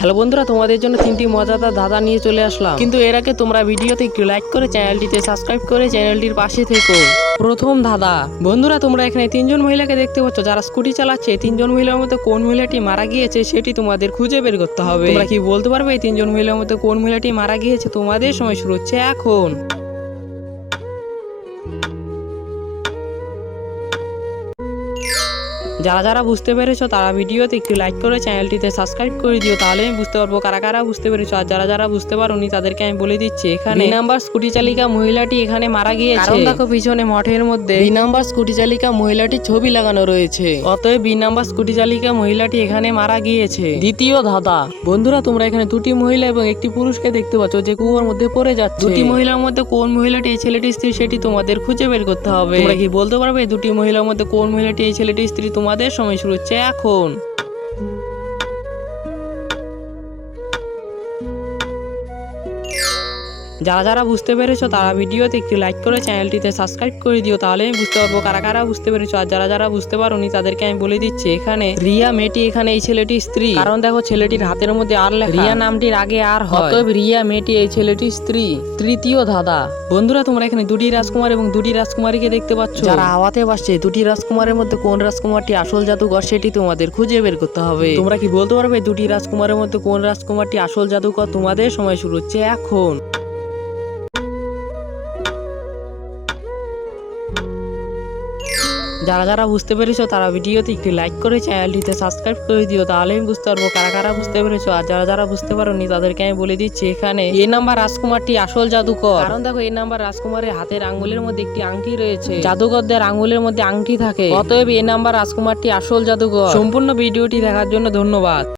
Hello বন্ধুরা, তোমাদের জন্য তিনটি মজাদার ধাঁধা নিয়ে চলে আসলাম। কিন্তু এর আগে তোমরা ভিডিওতে একটু লাইক করে চ্যানেলটিতে সাবস্ক্রাইব করে চ্যানেলটির পাশে থেকো। প্রথম ধাঁধা। বন্ধুরা, তোমরা এখানে তিনজন মহিলাকে দেখতে পাচ্ছ যারা স্কুটি চালাচ্ছে। তিনজন মহিলার মধ্যে কোন মহিলাটি মারা গিয়েছে সেটি তোমাদের খুঁজে বের করতে হবে। তোমরা কি বলতে পারবে এই তিনজন মহিলার মধ্যে কোন মহিলাটি মারা গিয়েছে? তোমাদের সময় শুরু হচ্ছে এখন। যারা যারা বুঝতে পেরেছো তারা ভিডিওতে একটু লাইক করে চ্যানেলটিতে সাবস্ক্রাইব করে দিও, তাহলে আমি বুঝতে পারবো কারা কারা বুঝতে পেরেছো। আর যারা যারা বুঝতে পারোনি তাদেরকে আমি বলে দিচ্ছি, এখানে 2 নাম্বার স্কুটি চালিকা মহিলাটি এখানে মারা গিয়েছে। কারণ দেখো পিছনে মঠের মধ্যে 2 নাম্বার স্কুটি চালিকা মহিলাটির ছবি লাগানো রয়েছে। অতএব 2 নাম্বার স্কুটি চালিকা মহিলাটি এখানে মারা গিয়েছে। দ্বিতীয় ধাঁধা। বন্ধুরা, তোমরা এখানে দুটি মহিলা এবং একটি পুরুষকে দেখতে পাচ্ছ যে কুয়োর মধ্যে পড়ে যাচ্ছে। দুটি মহিলার মধ্যে কোন মহিলাটি এই ছেলেটির স্ত্রী সেটি তোমাদের খুঁজে বের করতে হবে। তোমরা কি বলতে পারবে এই দুটি মহিলার মধ্যে কোন মহিলাটি এই ছেলেটির স্ত্রী? তোমাদের সময় শুরু হচ্ছে এখন। যারা যারা বুঝতে পেরেছো তারা ভিডিওতে একটু লাইক করে চ্যানেলটিতে সাবস্ক্রাইব করে দিও, তাহলে আমি বুঝতে পারবো কারা কারা বুঝতে পেরেছো। আর যারা যারা বুঝতে পারোনি তাদেরকে আমি বলে দিচ্ছি, এখানে রিয়া মেয়েটি এখানে এই ছেলেটির স্ত্রী। কারণ দেখো ছেলেটির হাতের মধ্যে আর লেখা, রিয়া নামটির আগে আর হয়। অতএব রিয়া মেয়েটি এই ছেলেটির স্ত্রী। তৃতীয় ধাঁধা। বন্ধুরা, তোমরা এখানে দুটি রাজকুমার এবং দুটি রাজকুমারীকে দেখতে পাচ্ছ যারা হাওয়াতে ভাসছে। দুটি রাজকুমারের মধ্যে কোন রাজকুমারটি আসল জাদুকর সেটি তোমাদের খুঁজে বের করতে হবে। তোমরা কি বলতে পারবে দুটি রাজকুমারের মধ্যে কোন রাজকুমারটি আসল জাদুকর? তোমাদের সময় শুরু হচ্ছে এখন। যারা যারা বুঝতে পেরেছো তারা ভিডিওতে একটি লাইক করে চ্যানেলটিতে সাবস্ক্রাইব করে দিও, তাহলে আমি বুঝতে পারবো কারা কারা বুঝতে পেরেছো। আর যারা যারা বুঝতে পারোনি তাদেরকে আমি বলে দিচ্ছি, এখানে এ নাম্বার রাজকুমারটি আসল জাদুকর। কারণ দেখো এ নাম্বার রাজকুমারের হাতের আঙ্গুলের মধ্যে একটি আংটি রয়েছে। জাদুকরদের আঙ্গুলের মধ্যে আংটি থাকে। অতএব এ নাম্বার রাজকুমারটি আসল জাদুকর। সম্পূর্ণ ভিডিওটি দেখার জন্য ধন্যবাদ।